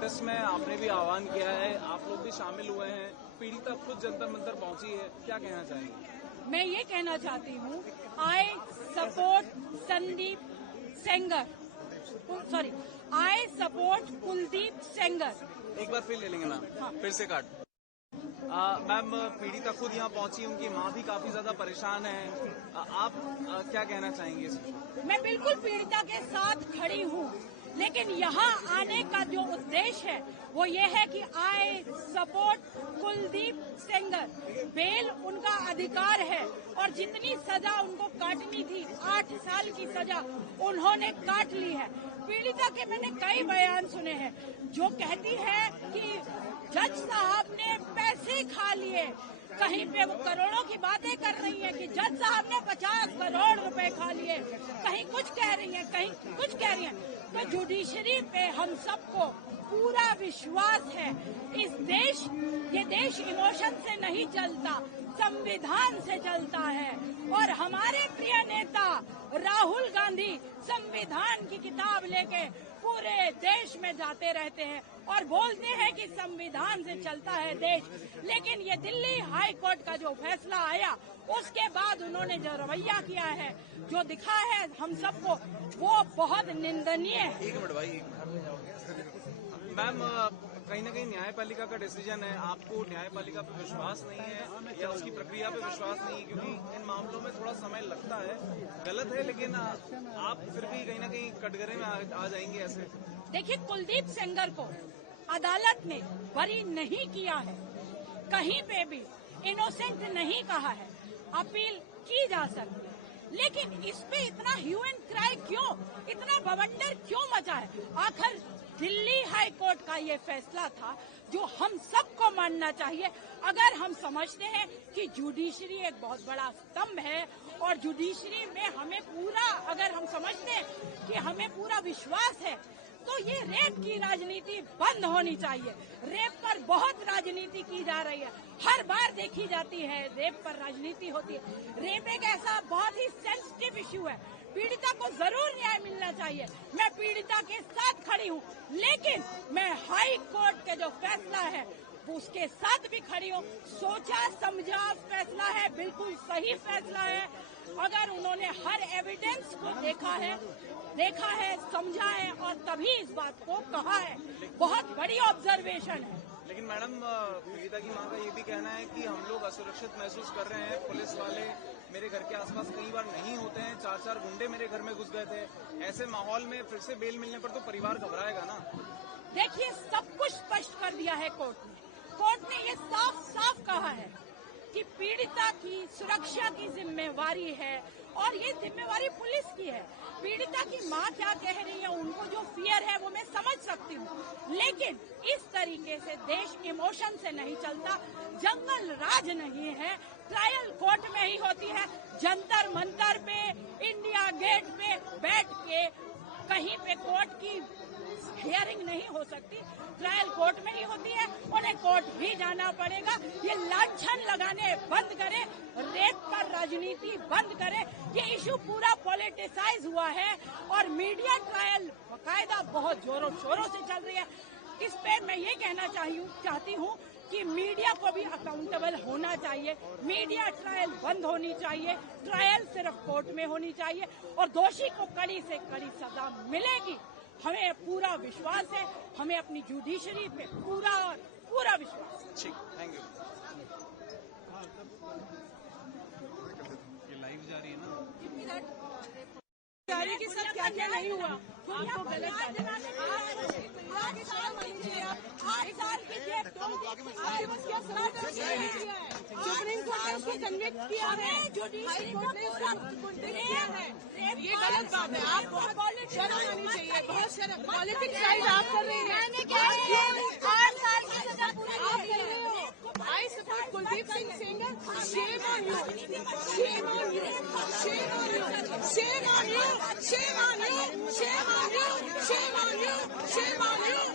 Protest में आपने भी आह्वान किया है, आप लोग भी शामिल हुए हैं, पीड़िता खुद जंतर मंतर पहुंची है, क्या कहना चाहेंगे? मैं ये कहना चाहती हूँ, I support Sandeep Sengar, sorry, I support Kuldeep Sengar. एक बार फिर ले लेंगे मैम। हाँ। फिर से काट। मैम, पीड़िता खुद यहाँ पहुंची, उनकी माँ भी काफी ज्यादा परेशान है, आप क्या कहना चाहेंगे इसमें? मैं बिल्कुल पीड़िता के साथ खड़ी हूँ, लेकिन यहाँ आने का जो उद्देश्य है वो ये है कि I support Kuldeep Sengar. Bail उनका अधिकार है और जितनी सजा उनको काटनी थी, 8 साल की सजा उन्होंने काट ली है। पीड़िता के मैंने कई बयान सुने हैं जो कहती है कि जज साहब ने पैसे खा लिए, कहीं पे वो करोड़ों की बातें कर रही है कि जज साहब ने 50 करोड़ रुपए खा लिए, कहीं कुछ कह रही है, कहीं कुछ कह रही है। तो जुडिशरी पे हम सबको पूरा विश्वास है। ये देश इमोशन से नहीं चलता, संविधान से चलता है। और हमारे प्रिय नेता राहुल गांधी संविधान की किताब लेके पूरे देश में जाते रहते हैं और बोलते हैं कि संविधान से चलता है देश। लेकिन ये दिल्ली हाई कोर्ट का जो फैसला आया, उसके बाद उन्होंने जो रवैया किया है, जो दिखा है हम सबको, वो बहुत निंदनीय है। एक मिनट भाई, मैम, कहीं ना कहीं न्यायपालिका का डिसीजन है, आपको न्यायपालिका पे विश्वास नहीं है या उसकी प्रक्रिया पे विश्वास नहीं है? क्योंकि इन मामलों में थोड़ा समय लगता है, गलत है, लेकिन आप फिर भी कहीं ना कहीं कटघरे में आ जाएंगे ऐसे। देखिए, कुलदीप सेंगर को अदालत ने बरी नहीं किया है, कहीं पे भी इनोसेंट नहीं कहा है, अपील की जा सकती है। लेकिन इस पे इतना ह्यू एंड क्राई क्यों, इतना बवंडर क्यों मचा है? आखिर दिल्ली हाई कोर्ट का ये फैसला था जो हम सबको मानना चाहिए। अगर हम समझते हैं कि जुडिशरी एक बहुत बड़ा स्तंभ है और जुडिशरी में हमें पूरा, अगर हम समझते हैं कि हमें पूरा विश्वास है, तो ये रेप की राजनीति बंद होनी चाहिए। रेप पर बहुत राजनीति की जा रही है, हर बार देखी जाती है, रेप पर राजनीति होती है। रेप एक ऐसा बहुत ही सेंसिटिव इश्यू है, पीड़िता को जरूर न्याय मिलना चाहिए। मैं पीड़िता के साथ खड़ी हूँ, लेकिन मैं हाई कोर्ट के जो फैसला है उसके साथ भी खड़ी हूँ। सोचा समझा फैसला है, बिल्कुल सही फैसला है। अगर उन्होंने हर एविडेंस को देखा है, समझा है और तभी इस बात को कहा है, बहुत बड़ी ऑब्जर्वेशन है। लेकिन मैडम, पीड़िता की मां का ये भी कहना है कि हम लोग असुरक्षित महसूस कर रहे हैं, पुलिस वाले मेरे घर के आसपास कई बार नहीं होते हैं, 4-4 गुंडे मेरे घर में घुस गए थे। ऐसे माहौल में फिर से बेल मिलने पर तो परिवार घबराएगा ना। देखिए, सब कुछ स्पष्ट कर दिया है कोर्ट ने। कोर्ट ने ये साफ साफ कहा है कि पीड़िता की सुरक्षा की जिम्मेवारी है और ये जिम्मेवारी पुलिस की है। पीड़िता की माँ क्या कह रही है, उनको जो फियर है वो मैं समझ सकती हूँ, लेकिन इस तरीके से देश इमोशन से नहीं चलता। जंगल राज नहीं है, ट्रायल कोर्ट में ही होती है। जंतर मंतर पे, इंडिया गेट पे बैठ के कहीं पे कोर्ट की हियरिंग नहीं हो सकती, ट्रायल कोर्ट में ही होती है। उन्हें कोर्ट भी जाना पड़ेगा। ये लांछन लगाने बंद करें, रेप पर राजनीति बंद करें। ये इशू पूरा पॉलिटिसाइज हुआ है और मीडिया ट्रायल बाकायदा बहुत जोरों शोरों से चल रही है। इस पे मैं ये कहना चाहती हूँ कि मीडिया को भी अकाउंटेबल होना चाहिए। मीडिया ट्रायल बंद होनी चाहिए, ट्रायल सिर्फ कोर्ट में होनी चाहिए और दोषी को कड़ी से कड़ी सजा मिलेगी। हमें पूरा विश्वास है, हमें अपनी जुडिशरी पे पूरा विश्वास है। ठीक, थैंक यू। ये लाइव जा रही है ना, जारी के साथ क्या क्या नहीं हुआ, आपको गलत 8 साल की जेल, सुप्रीम कोर्ट ने उसको कन्विक्ट किया है, जुडिशरी कोर्ट ने उसको किया है। ये गलत बात है, आपको शर्म आनी चाहिए, बहुत शर्म। पॉलिटिक्स साइड आप कर रहे हैं, 8 साल की सजा पूरी आप कर रहे हो। आई support Kuldeep Singh Sengar, shame on you, shame on you, shame on you, shame on you, shame on you, shame on you, shame on you, shame on you, shame on you.